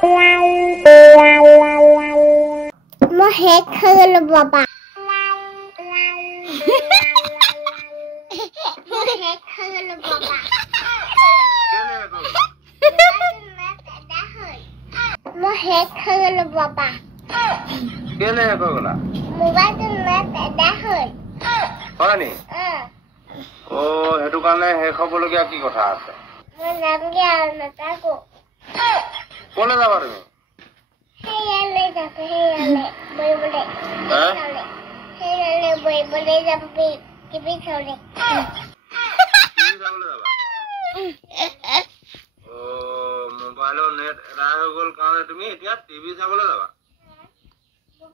Mo head color baba. Mo head color baba. Mo head color baba. কেলে কগলা Mobile net ada hoy. হয়নি ও হেতু কারণে হে খবলগিয়া কি কথা আছে Mo nam gya na ta ko. কোলে যাবা তুমি Hey ale ja hey ale. Boy bole. Hey ale boy bole jambi. Kibi chole. TV চাবলে যাবা ও মোবাইলৰ নেট এৰা হৈ গ'ল কাৰণে তুমি এতিয়া টিভি চাবলে যাবা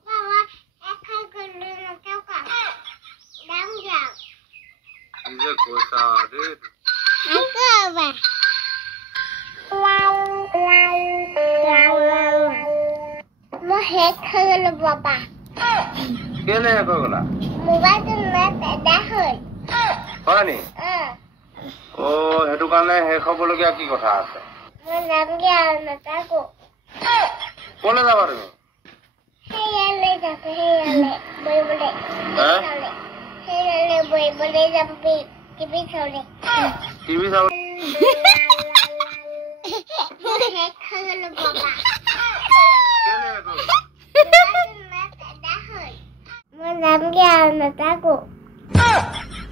Baba ekha kollu na ta ka. Nam gya. কি যে কৈছা দেই Akaba. Mo head color baba. কেলে কগলা Mobile net ada hoy. হয়নি ও হেতু কাৰণে হে খবলগিয়া কি কথা আছে Mo nam gya na ta ko. কোলে যাবা তুমি Hey ale ja hey ale. Boy bole. Hey ale boy bole jambi. Kibi chole. TV চাব Mo head color baba. কেলে কগলা Mo nam gya na ta ko.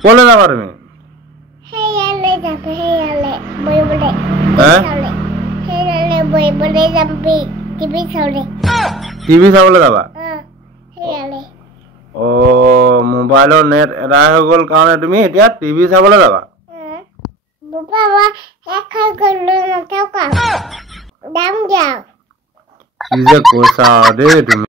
কোলে যাবা তুমি Hey ale ja hey ale. Boy bole. Hey ale boy bole jambi. Kibi chole. TV চাবলে যাবা Hey ale. ও মোবাইলৰ net এৰা হৈ গ'ল কাৰণে তুমি এতিয়া টিভি চাবলে যাবা Baba ekha kollu na ta ka. Nam gya. কি যে কৈছা দেই তুমি